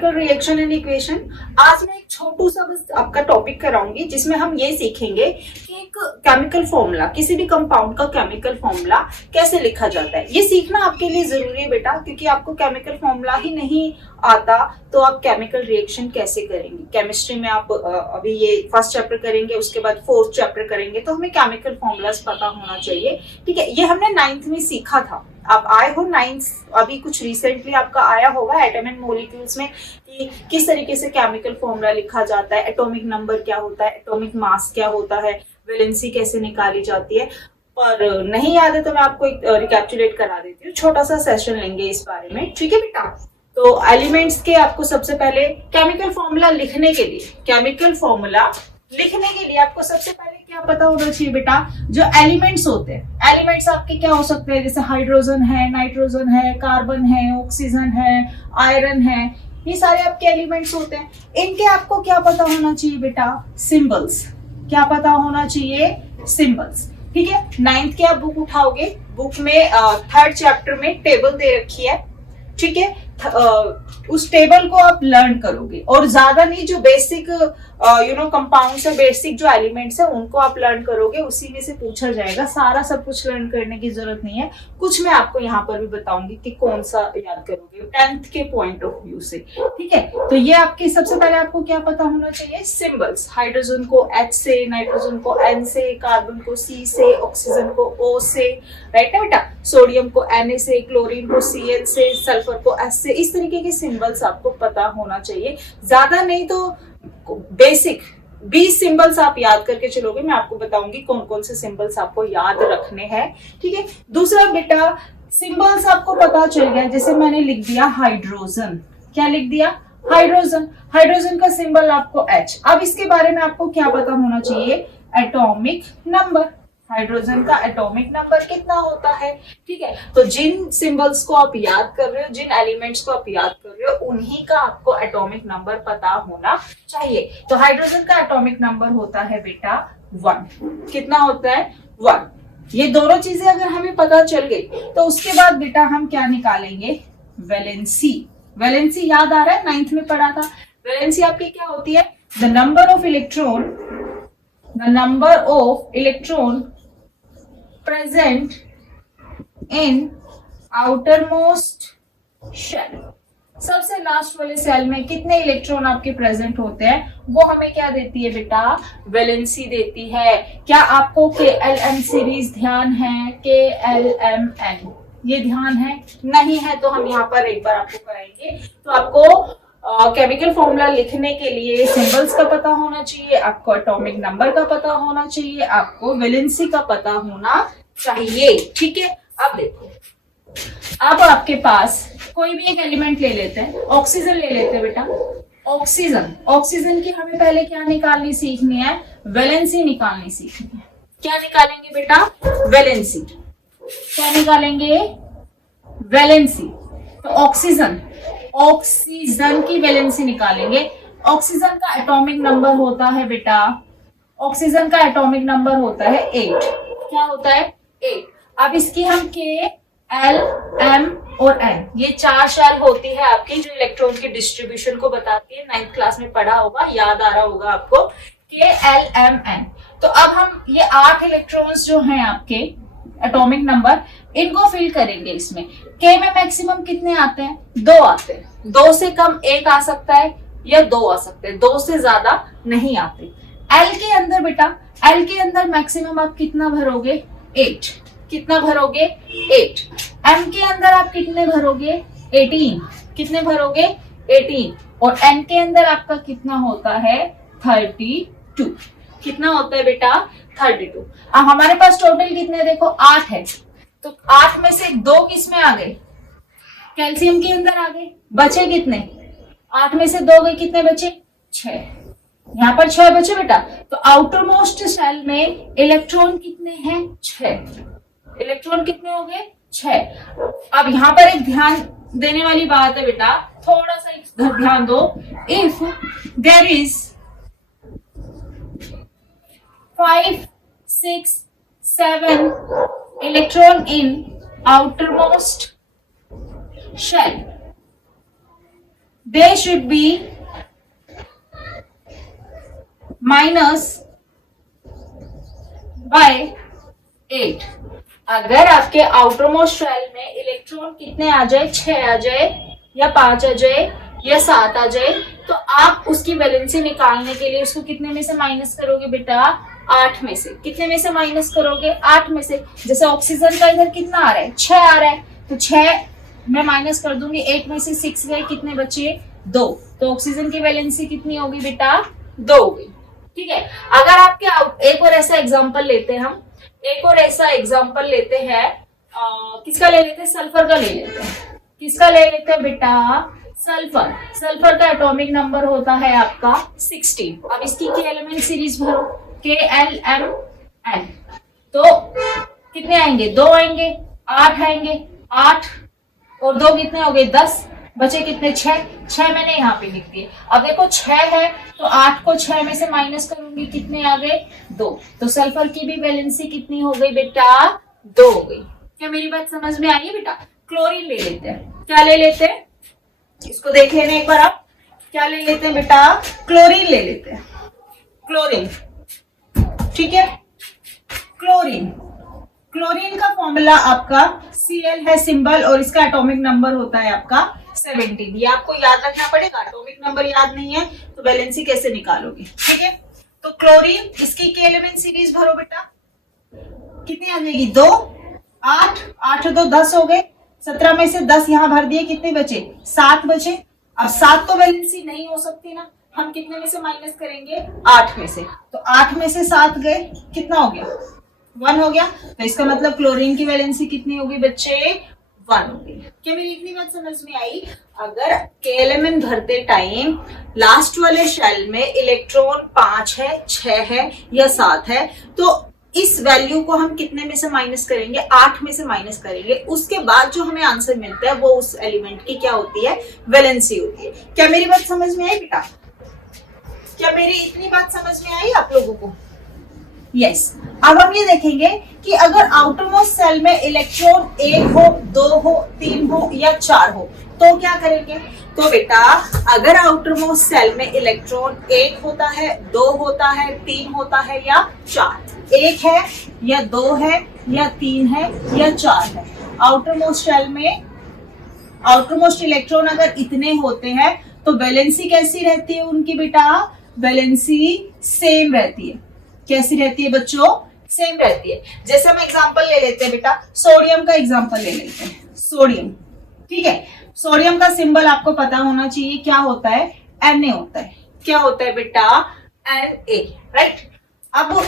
Chemical reaction and equation. आज मैं एक छोटू सा बस आपका टॉपिक कराऊंगी जिसमें हम ये सीखेंगे कि एक केमिकल फॉर्मूला, किसी भी कंपाउंड का केमिकल फॉर्मूला कैसे लिखा जाता है। ये सीखना आपके लिए जरूरी है बेटा, क्योंकि आपको केमिकल फॉर्मूला ही नहीं आता तो आप केमिकल रिएक्शन कैसे करेंगे। केमिस्ट्री में आप अभी ये फर्स्ट चैप्टर करेंगे, उसके बाद फोर्थ चैप्टर करेंगे, तो हमें केमिकल फॉर्मूलाज पता होना चाहिए। ठीक है, ये हमने 9th में सीखा था। आप आए हो 9th, अभी कुछ रिसेंटली आपका आया होगा एटम एंड मॉलिक्यूल्स में कि किस तरीके से केमिकल फॉर्मूला लिखा जाता है, एटॉमिक नंबर क्या होता है, एटॉमिक मास क्या होता है, वैलेंसी कैसे निकाली जाती है। पर नहीं याद है तो मैं आपको एक रिकैप्चुलेट करा देती हूँ, छोटा सा सेशन लेंगे इस बारे में। ठीक है बेटा, तो एलिमेंट्स के आपको सबसे पहले केमिकल फॉर्मूला लिखने के लिए, केमिकल फॉर्मूला लिखने के लिए आपको सबसे पहले क्या पता होना चाहिए बेटा, जो एलिमेंट्स होते हैं। एलिमेंट्स आपके क्या हो सकते हैं, जैसे हाइड्रोजन है, नाइट्रोजन है, कार्बन है, ऑक्सीजन है, आयरन है, ये सारे आपके एलिमेंट्स होते हैं। इनके आपको क्या पता होना चाहिए बेटा, सिंबल्स। क्या पता होना चाहिए, सिंबल्स। ठीक है, 9th की आप बुक उठाओगे, बुक में 3rd चैप्टर में टेबल दे रखी है। ठीक है, उस टेबल को आप लर्न करोगे, और ज्यादा नहीं, जो बेसिक कंपाउंड्स है, बेसिक जो एलिमेंट्स है उनको आप लर्न करोगे, उसी में से पूछा जाएगा। सारा सब कुछ लर्न करने की जरूरत नहीं है, कुछ मैं आपको यहाँ पर भी बताऊंगी कि कौन सा याद करोगे 10th के पॉइंट ऑफ व्यू से। ठीक है, तो ये आपके सबसे पहले आपको क्या पता होना चाहिए, सिंबल्स। हाइड्रोजन को H से, नाइट्रोजन को N से, कार्बन को C से, ऑक्सीजन को O से, राइट है बेटा, सोडियम को Na से, क्लोरीन को Cl से, सल्फर को S से। इस तरीके के सिंबल्स आपको पता होना चाहिए, ज्यादा नहीं तो बेसिक 20 सिंबल्स आप याद करके चलोगे। मैं आपको बताऊंगी कौन कौन से सिंबल्स आपको याद रखने हैं। ठीक है, दूसरा बेटा, सिंबल्स आपको पता चल गया, जैसे मैंने लिख दिया हाइड्रोजन। क्या लिख दिया, हाइड्रोजन। हाइड्रोजन का सिंबल आपको H। अब इसके बारे में आपको क्या पता होना चाहिए, एटॉमिक नंबर। हाइड्रोजन का एटॉमिक नंबर कितना होता है। ठीक है, तो जिन सिंबल्स को आप याद कर रहे हो, जिन एलिमेंट्स को आप याद कर रहे हो, उन्हीं का आपको एटॉमिक नंबर पता होना चाहिए। तो हाइड्रोजन का एटॉमिक नंबर होता है बेटा 1। कितना होता है, 1। ये दोनों चीजें अगर हमें पता चल गई तो उसके बाद बेटा हम क्या निकालेंगे, वैलेंसी। वैलेंसी याद आ रहा है, 9th में पढ़ा था। वैलेंसी आपकी क्या होती है, the number of electron present in outermost shell। सबसे लास्ट वाले सेल में कितने इलेक्ट्रॉन आपके प्रेजेंट होते हैं, वो हमें क्या देती है बेटा, वैलेंसी देती है। क्या आपको KLM सीरीज ध्यान है, KLMN ये ध्यान है? नहीं है तो हम यहाँ पर एक बार आपको कराएंगे। तो आपको केमिकल फॉर्मूला लिखने के लिए सिंबल्स का पता होना चाहिए, आपको एटॉमिक नंबर का पता होना चाहिए, आपको वैलेंसी का पता होना चाहिए। ठीक है, अब देखो, अब आपके पास कोई भी एक एलिमेंट ले लेते हैं, ऑक्सीजन ले लेते हैं बेटा। ऑक्सीजन की हमें पहले क्या निकालनी सीखनी है, वैलेंसी निकालनी सीखनी है। क्या निकालेंगे बेटा, वैलेंसी। क्या निकालेंगे, वैलेंसी। तो ऑक्सीजन की वैलेंसी निकालेंगे। ऑक्सीजन का एटॉमिक नंबर होता है बेटा, ऑक्सीजन का एटॉमिक नंबर होता है 8। क्या होता है, 8। अब इसकी हम K, L, M और N, ये 4 शेल होती है आपकी, जो इलेक्ट्रॉन की डिस्ट्रीब्यूशन को बताती है। 9th क्लास में पढ़ा होगा, याद आ रहा होगा आपको, K, L, M, N। तो अब हम ये 8 इलेक्ट्रॉन्स जो हैं आपके एटॉमिक नंबर, इनको फिल करेंगे इसमें। K में मैक्सिमम कितने आते हैं, 2 आते हैं। 2 से कम 1 आ सकता है या 2 आ सकते हैं, 2 से ज्यादा नहीं आते। L के अंदर बेटा, L के अंदर मैक्सिमम आप कितना भरोगे, 8। कितना भरोगे, 8। M के अंदर आप कितने भरोगे, 18। कितने भरोगे, 18। और N के अंदर आपका कितना होता है, 32। कितना होता है बेटा, 32। अब हमारे पास टोटल कितने देखो, 8 है। तो 8 में से 2 किस में आ गए, कैल्शियम के अंदर आ गए। बचे कितने, 8 में से 2 गए, कितने बचे, 6। यहाँ पर 6 बचे बेटा। तो आउटर मोस्ट सेल में इलेक्ट्रॉन कितने हैं, 6। इलेक्ट्रॉन कितने हो गए, 6। अब यहाँ पर एक ध्यान देने वाली बात है बेटा, थोड़ा सा इधर ध्यान दो। If there is 5, 6, 7 electron in outermost shell, they should be minus by 8। अगर आपके आउटर मोस्ट शेल में इलेक्ट्रॉन कितने आ जाए, 6 आ जाए या 5 आ जाए या 7 आ जाए, तो आप उसकी वैलेंसी निकालने के लिए उसको कितने में से माइनस करोगे बेटा, 8 में से। कितने में से माइनस करोगे, 8 में से। जैसे ऑक्सीजन का इधर कितना आ रहा है, 6 आ रहा है, तो 6 मैं माइनस कर दूंगी, 8 में से 6 गए, कितने बचे, 2। तो ऑक्सीजन की वैलेंसी कितनी होगी बेटा, 2 हो गई। ठीक है। अगर आपके एक और ऐसा एग्जांपल लेते हैं हम, एक और ऐसा एग्जांपल लेते हैं, किसका ले लेते हैं, सल्फर का ले लेते हैं। किसका ले लेते हैं बेटा, सल्फर। सल्फर का एटॉमिक नंबर होता है आपका 16। अब इसकी के एलिमेंट सीरीज भरो, KLMN, तो कितने आएंगे, 2 आएंगे, 8 आएंगे, 8 और 2 कितने हो गए, 10, बचे कितने, 6 मैंने यहाँ पे लिख दिए। अब देखो 6 है तो 8 को 6 में से माइनस करूंगी, कितने आ गए, 2। तो सल्फर की भी वैलेंसी कितनी हो गई बेटा, 2 हो गई। क्या मेरी बात समझ में आई है बेटा। क्लोरीन ले लेते हैं, क्या ले लेते हैं, इसको देख लेने एक बार आप, क्या ले लेते हैं बेटा, क्लोरीन ले लेते हैं, क्लोरीन। ठीक है, क्लोरीन, क्लोरीन का फॉर्मूला आपका Cl है सिंबल, और इसका एटॉमिक नंबर होता है आपका 17। ये आपको याद रखना पड़ेगा, एटॉमिक नंबर याद नहीं है तो वैलेंसी कैसे निकालोगे। ठीक है, तो क्लोरीन, इसकी के एलिमेंट सीरीज भरो बेटा, कितनी आ जाएगी, 2, 8, 8 2 10 हो गए, 17 में से 10 यहाँ भर दिए, कितने बचे, 7 बचे। अब 7 तो वैलेंसी नहीं हो सकती ना, हम कितने में से माइनस करेंगे, 8 में से। तो 8 में से 7 गए, कितना हो गया, 1 हो गया। तो इसका मतलब क्लोरीन की वैलेंसी कितनी होगी बच्चे, 1 हो गई। क्या मेरी इतनी बात समझ में आई। अगर KLMN भरते टाइम लास्ट वाले शेल में इलेक्ट्रॉन 5 है, 6 है या 7 है, तो इस वैल्यू को हम कितने में से माइनस करेंगे, 8 में से माइनस करेंगे। उसके बाद जो हमें आंसर मिलता है वो उस एलिमेंट की क्या होती है, वैलेंसी होती है। क्या मेरी बात समझ में आई बेटा, क्या मेरी इतनी बात समझ में आई आप लोगों को। यस। अब हम ये देखेंगे कि अगर आउटर मोस्ट सेल में इलेक्ट्रॉन 1 हो, 2 हो, 3 हो या 4 हो, तो क्या करेंगे। तो बेटा अगर आउटर मोस्ट सेल में इलेक्ट्रॉन 1 होता है, 2 होता है, 3 होता है या 4, 1 है या 2 है या 3 है या 4 है, आउटर मोस्ट सेल में आउटर मोस्ट इलेक्ट्रॉन अगर इतने होते हैं तो वैलेंसी कैसी रहती है उनकी बेटा, वैलेंसी सेम रहती है। कैसी रहती है बच्चों, सेम रहती है। जैसे हम एग्जांपल ले लेते हैं बेटा, सोडियम का एग्जांपल ले लेते हैं, सोडियम। ठीक है, सोडियम का सिंबल आपको पता होना चाहिए, क्या होता है, Na होता है। क्या होता है बेटा, Na, राइट। अब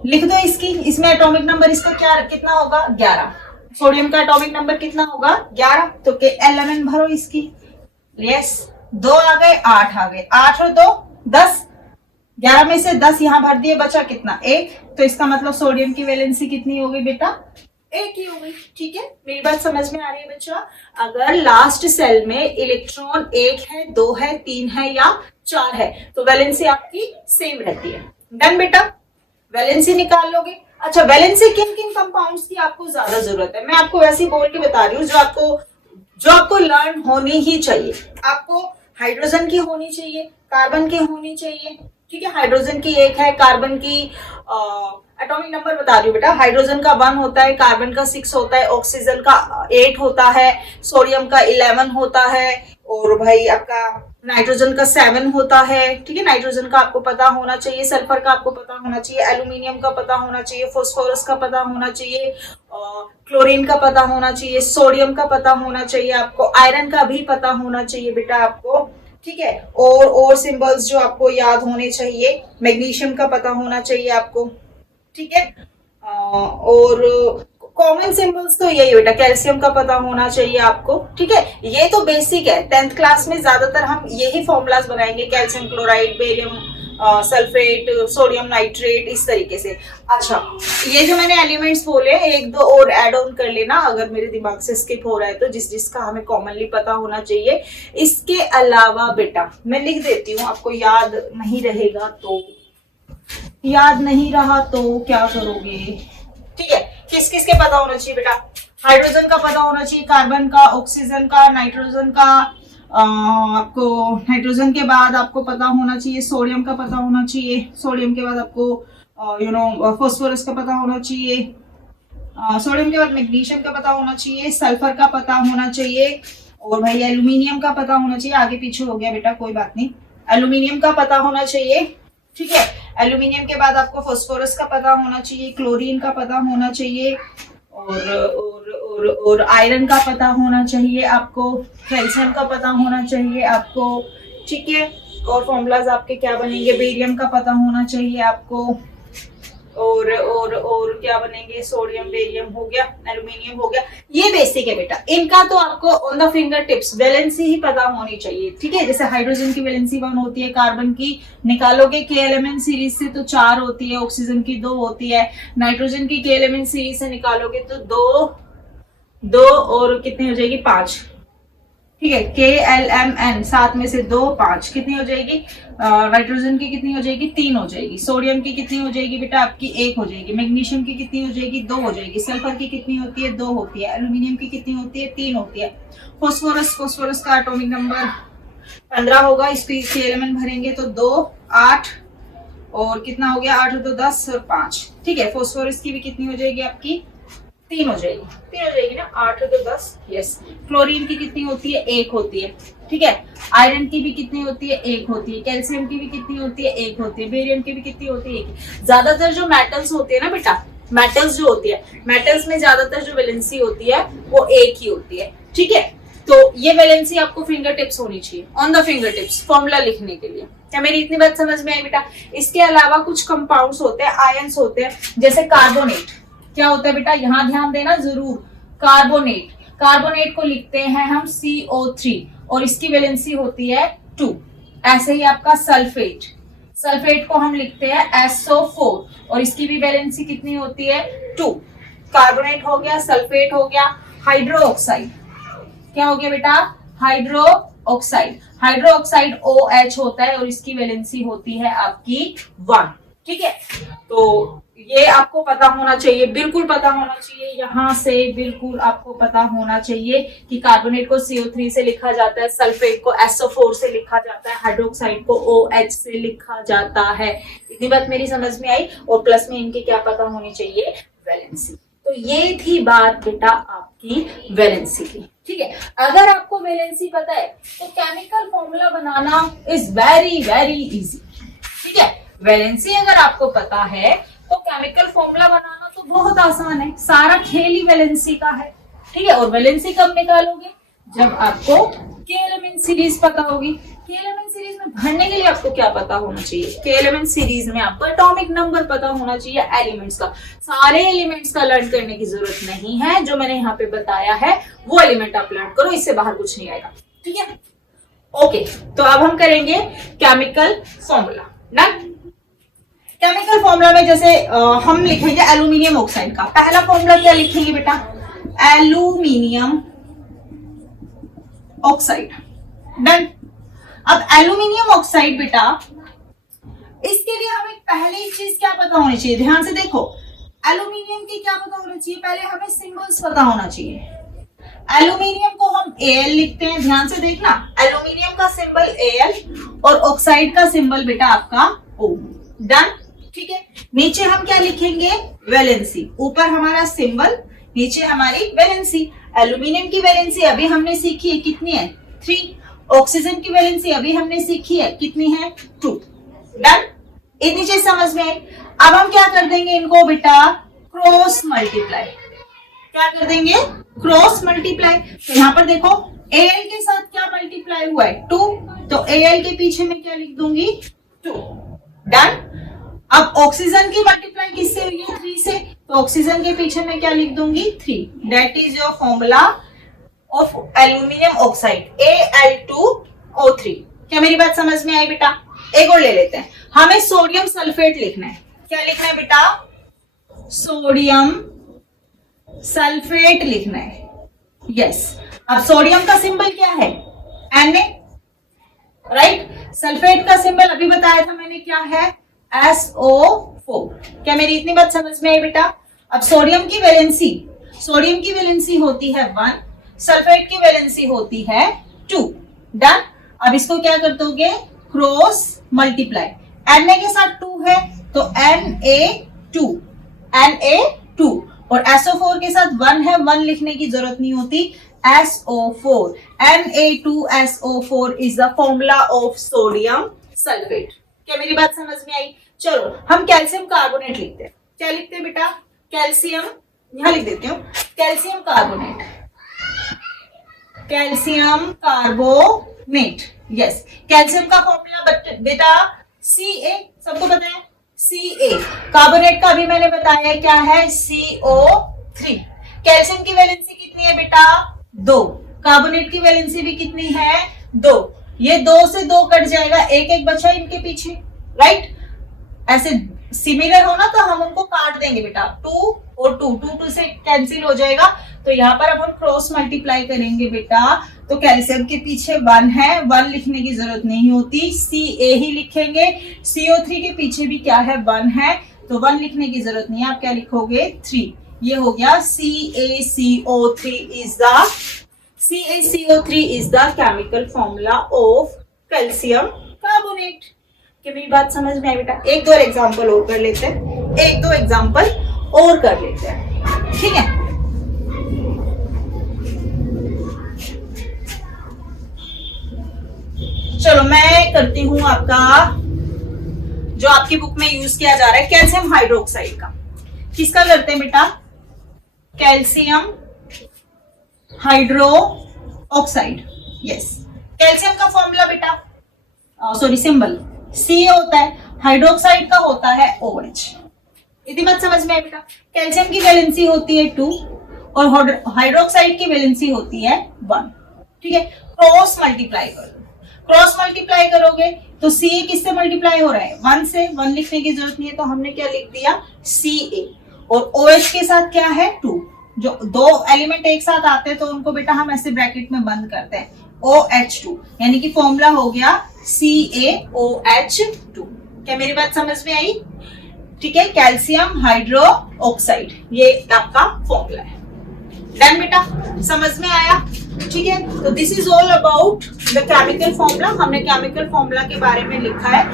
लिख दो इसकी, इसमें एटॉमिक नंबर इसका क्या कितना होगा, 11। सोडियम का एटॉमिक नंबर कितना होगा, 11। तो KLMN भरो इसकी, यस, 2 आ गए, 8 आ गए, 8 और 2 10, 11 में से 10 यहाँ भर दिए, बचा कितना, 1। तो इसका मतलब सोडियम की वैलेंसी कितनी हो गई बेटा, 1 ही हो गई। ठीक है, मेरी बात समझ में आ रही है बच्चा। अगर लास्ट सेल में इलेक्ट्रॉन 1 है, 2 है, 3 है या 4 है, तो वैलेंसी आपकी सेम रहती है। डन बेटा, वैलेंसी निकाल लोगे। अच्छा, वैलेंसी किन किन कंपाउंड्स की आपको ज्यादा जरूरत है, मैं आपको वैसे ही बोल के बता रही हूँ, जो आपको लर्न होनी ही चाहिए। आपको हाइड्रोजन की होनी चाहिए, कार्बन की होनी चाहिए। ठीक है, हाइड्रोजन की 1 है, कार्बन की एटॉमिक नंबर बता रही हूँ बेटा, हाइड्रोजन का 1 होता है, कार्बन का 6 होता है, ऑक्सीजन का 8 होता है, सोडियम का 11 होता है, और भाई आपका नाइट्रोजन का 7 होता है। ठीक है, नाइट्रोजन का आपको पता होना चाहिए, सल्फर का आपको पता होना चाहिए, एल्यूमिनियम का पता होना चाहिए, फास्फोरस का पता होना चाहिए, क्लोरीन का पता होना चाहिए, सोडियम का पता होना चाहिए आपको, आयरन का भी पता होना चाहिए बेटा आपको। ठीक है, और सिंबल्स जो आपको याद होने चाहिए, मैग्नीशियम का पता होना चाहिए आपको। ठीक है, और कॉमन सिंबल्स तो यही बेटा, कैल्शियम का पता होना चाहिए आपको। ठीक है, ये तो बेसिक है, 10th क्लास में ज्यादातर हम यही फॉर्मूलाज बनाएंगे, calcium chloride, barium sulphate, sodium nitrate, इस तरीके से। अच्छा, ये जो मैंने एलिमेंट्स बोले, 1-2 और ऐड ऑन कर लेना अगर मेरे दिमाग से स्किप हो रहा है तो, जिसका हमें कॉमनली पता होना चाहिए। इसके अलावा बेटा मैं लिख देती हूँ, आपको याद नहीं रहेगा तो, याद नहीं रहा तो क्या करोगे। ठीक है, किस किस के पता होना चाहिए बेटा, हाइड्रोजन का पता होना चाहिए, कार्बन का, ऑक्सीजन का, नाइट्रोजन का, आपको नाइट्रोजन के बाद आपको पता होना चाहिए सोडियम का पता होना चाहिए, सोडियम के बाद आपको फास्फोरस का पता होना चाहिए, सोडियम के बाद मैग्नीशियम का पता होना चाहिए, सल्फर का पता होना चाहिए, और भाई एल्यूमिनियम का पता होना चाहिए। आगे पीछे हो गया बेटा, कोई बात नहीं, एल्यूमिनियम का पता होना चाहिए। ठीक है, एल्यूमिनियम के बाद आपको फास्फोरस का पता होना चाहिए, क्लोरीन का पता होना चाहिए, और आयरन का पता होना चाहिए आपको, कैल्शियम का पता होना चाहिए आपको। ठीक है, और फॉर्मूलाज आपके क्या बनेंगे, बेरियम का पता होना चाहिए आपको, और क्या बनेंगे, सोडियम, बेरियम हो गया, एल्यूमिनियम हो गया। ये बेसिक है बेटा, इनका तो आपको on the finger tips valency ही पता होनी चाहिए। ठीक है, जैसे हाइड्रोजन की वैलेंसी 1 होती है, कार्बन की निकालोगे के एलिमेंट सीरीज से तो 4 होती है, ऑक्सीजन की 2 होती है, नाइट्रोजन की के एलिमेंट सीरीज से निकालोगे तो 2 और कितनी हो जाएगी, 5। ठीक है, KLMN 7 में से 2 5 कितनी हो जाएगी, नाइट्रोजन की कितनी हो जाएगी, 3 हो जाएगी, सोडियम की कितनी हो जाएगी बेटा आपकी, 1 हो जाएगी, मैग्नीशियम की कितनी हो जाएगी, 2 हो जाएगी, सल्फर की कितनी होती है, 2 होती है, एल्यूमिनियम की कितनी होती है, 3 होती है, फास्फोरस का एटॉमिक नंबर 15 होगा, इसके एलिमेंट भरेंगे तो 2 8 और कितना हो गया, 8 और 2 10 और 5। ठीक है, फास्फोरस की भी कितनी हो जाएगी आपकी, 3 हो जाएगी ना, 8 और 2 10, यस। क्लोरीन की कितनी होती है, 1 होती है। ठीक है, आयरन की भी कितनी होती है, 1 होती है, कैल्शियम की भी कितनी होती है, 1 होती है, बेरियम की भी कितनी होती है, 1। ज्यादातर जो मेटल्स होते हैं ना बेटा, मेटल्स जो होती है, मेटल्स में ज्यादातर जो वैलेंसी होती है वो 1 ही होती है। ठीक है, तो ये वैलेंसी आपको फिंगर टिप्स होनी चाहिए, on the finger tips formula लिखने के लिए। क्या मेरी इतनी बात समझ में आई बेटा? इसके अलावा कुछ कंपाउंड्स होते हैं, आयंस होते हैं, जैसे कार्बोनेट। क्या होता है बेटा, यहां ध्यान देना जरूर, कार्बोनेट को लिखते हैं हम CO3 और इसकी वैलेंसी होती है 2। ऐसे ही आपका सल्फेट को हम लिखते हैं SO4 और इसकी भी वैलेंसी कितनी होती है, 2। कार्बोनेट हो गया, सल्फेट हो गया। हाइड्रोक्साइड, क्या हो गया बेटा, हाइड्रोक्साइड OH होता है और इसकी वैलेंसी होती है आपकी 1। ठीक है, तो ये आपको पता होना चाहिए, बिल्कुल पता होना चाहिए, यहां से बिल्कुल आपको पता होना चाहिए कि कार्बोनेट को CO3 से लिखा जाता है, सल्फेट को SO4 से लिखा जाता है, हाइड्रोक्साइड को OH से लिखा जाता है। इतनी बात मेरी समझ में आई, और प्लस में इनकी क्या पता होनी चाहिए, वैलेंसी। तो ये थी बात बेटा आपकी वैलेंसी की। ठीक है, अगर आपको वैलेंसी पता है तो chemical formula banana is very very easy. ठीक है, वैलेंसी अगर आपको पता है तो केमिकल फॉर्मूला बनाना तो बहुत आसान है, सारा खेल ही वैलेंसी का है। ठीक है, और वैलेंसी कब निकालोगे, जब आपको के एलिमेंट सीरीज पता होगी। के एलिमेंट सीरीज में भरने के लिए आपको क्या पता होना चाहिए, के एलिमेंट सीरीज में आपको एटॉमिक नंबर पता होना चाहिए एलिमेंट्स का। सारे एलिमेंट्स का लर्न करने की जरूरत नहीं है, जो मैंने यहाँ पे बताया है वो एलिमेंट आप लर्न करो, इससे बाहर कुछ नहीं आएगा। ठीक है, ओके, तो अब हम करेंगे केमिकल फॉर्मूला ना। केमिकल फॉर्मूला में जैसे हम लिखेंगे एल्यूमिनियम ऑक्साइड का पहला फॉर्मूला, क्या लिखेंगे बेटा, एल्यूमिनियम ऑक्साइड। डन। अब एल्यूमिनियम ऑक्साइड बेटा, इसके लिए हमें पहली चीज क्या पता होनी चाहिए, ध्यान से देखो, एल्यूमिनियम की क्या पता होना चाहिए, पहले हमें सिंबल्स पता होना चाहिए। एल्यूमिनियम को हम Al लिखते हैं, ध्यान से देखना, एल्यूमिनियम का सिंबल Al और ऑक्साइड का सिंबल बेटा आपका O। डन। ठीक है, नीचे हम क्या लिखेंगे, वैलेंसी, ऊपर हमारा सिंबल, नीचे हमारी वैलेंसी। एल्यूमिनियम की वैलेंसी अभी हमने सीखी है, कितनी है, 3। ऑक्सीजन की वैलेंसी अभी हमने सीखी है, कितनी है, 2। डन, इतनी चीज समझ में आई। अब हम क्या कर देंगे, इनको बेटा क्रॉस मल्टीप्लाई। क्या कर देंगे, क्रॉस मल्टीप्लाई। तो यहाँ पर देखो Al के साथ क्या मल्टीप्लाई हुआ है, 2, तो Al के पीछे में क्या लिख दूंगी, 2। डन। अब ऑक्सीजन की मल्टीप्लाई किससे हुई है, 3 से, तो ऑक्सीजन के पीछे में क्या लिख दूंगी, 3। That is your formula of aluminium oxide, Al2O3। क्या मेरी बात समझ में आई बेटा? एक और ले लेते हैं, हमें सोडियम सल्फेट लिखना है। क्या लिखना है बेटा, सोडियम सल्फेट लिखना है। यस, अब सोडियम का सिंबल क्या है, Na, राइट। सल्फेट का सिंबल अभी बताया था मैंने, क्या है, SO4। क्या मेरी इतनी बात समझ में आई बेटा? अब सोडियम की वैलेंसी होती है 1, सल्फेट की वैलेंसी होती है 2। डन। अब इसको क्या कर दोगे, क्रॉस मल्टीप्लाई। Na के साथ 2 है तो Na2, Na2, और SO4 के साथ 1 है, 1 लिखने की जरूरत नहीं होती, SO4, Na2SO4 is the formula of sodium sulphate. क्या मेरी बात समझ में आई? चलो हम कैल्शियम कार्बोनेट लिखते हैं। क्या लिखते हैं बेटा? कैल्शियम, यहां लिख देती हूँ, calcium carbonate, calcium carbonate. Yes, calcium का फॉर्मूला बेटा Ca, सबको पता है Ca। कार्बोनेट का भी मैंने बताया क्या है, CO3। कैल्शियम की वैलेंसी कितनी है बेटा? 2। कार्बोनेट की वैलेंसी भी कितनी है? 2। ये 2 से 2 कट जाएगा, एक एक बचा इनके पीछे, राइट। ऐसे सिमिलर हो ना तो हम उनको काट देंगे बेटा, 2 और 2, 2 से कैंसिल हो जाएगा। तो यहाँ पर अब हम क्रॉस मल्टीप्लाई करेंगे बेटा, तो कैल्शियम के पीछे 1 है, 1 लिखने की जरूरत नहीं होती, Ca ही लिखेंगे। CO3 के पीछे भी क्या है, 1 है, तो 1 लिखने की जरूरत नहीं है, आप क्या लिखोगे, 3। ये हो गया CaCO3 is the chemical formula of calcium carbonate. कि मेरी बात समझ में आई बेटा? एक दो एग्जांपल और कर लेते हैं, एक दो एग्जांपल और कर लेते हैं, ठीक है। चलो मैं करती हूं आपका, जो आपकी बुक में यूज किया जा रहा है, कैल्शियम हाइड्रोक्साइड का। किसका करते हैं बेटा? Calcium hydro oxide. Yes, calcium का फॉर्मूला बेटा, सॉरी सिंबल C होता है, हाइड्रोक्साइड का होता है OH। इतनी बात समझ में आई बेटा? कैल्शियम की वैलेंसी होती है 2 और हाइड्रोक्साइड की वैलेंसी होती है 1, ठीक है। क्रॉस मल्टीप्लाई करो, क्रॉस मल्टीप्लाई करोगे तो Ca किससे मल्टीप्लाई हो रहा है, 1 से, 1 लिखने की जरूरत नहीं है, तो हमने क्या लिख दिया, Ca। और OH के साथ क्या है, 2। जो दो एलिमेंट एक साथ आते हैं तो उनको बेटा हम ऐसे ब्रैकेट में बंद करते हैं, OH2, यानी कि फॉर्मूला हो गया CaOH2। क्या मेरी बात समझ में आई? ठीक है, कैल्शियम हाइड्रो ऑक्साइड, ये आपका फॉर्मूला है। डन बेटा, समझ में आया? ठीक है, तो this is all about the chemical formula. हमने केमिकल फॉर्मूला के बारे में लिखा है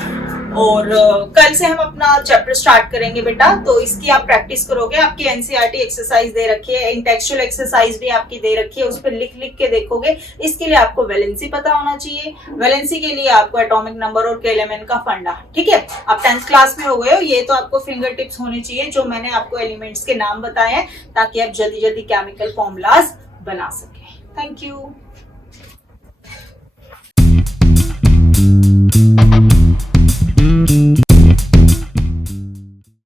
और कल से हम अपना चैप्टर स्टार्ट करेंगे बेटा, तो इसकी आप प्रैक्टिस करोगे। आपकी एनसीईआरटी एक्सरसाइज दे रखी है, इंटेक्चुअल एक्सरसाइज भी आपकी दे रखी है, उस पर लिख लिख के देखोगे। इसके लिए आपको वैलेंसी पता होना चाहिए, वैलेंसी के लिए आपको एटॉमिक नंबर और केएलएमएन का फंडा, ठीक है। आप 10th क्लास में हो गए हो, ये तो आपको फिंगर टिप्स होने चाहिए, जो मैंने आपको एलिमेंट्स के नाम बताए हैं, ताकि आप जल्दी जल्दी केमिकल फॉर्मूलाज बना सके। Thank you.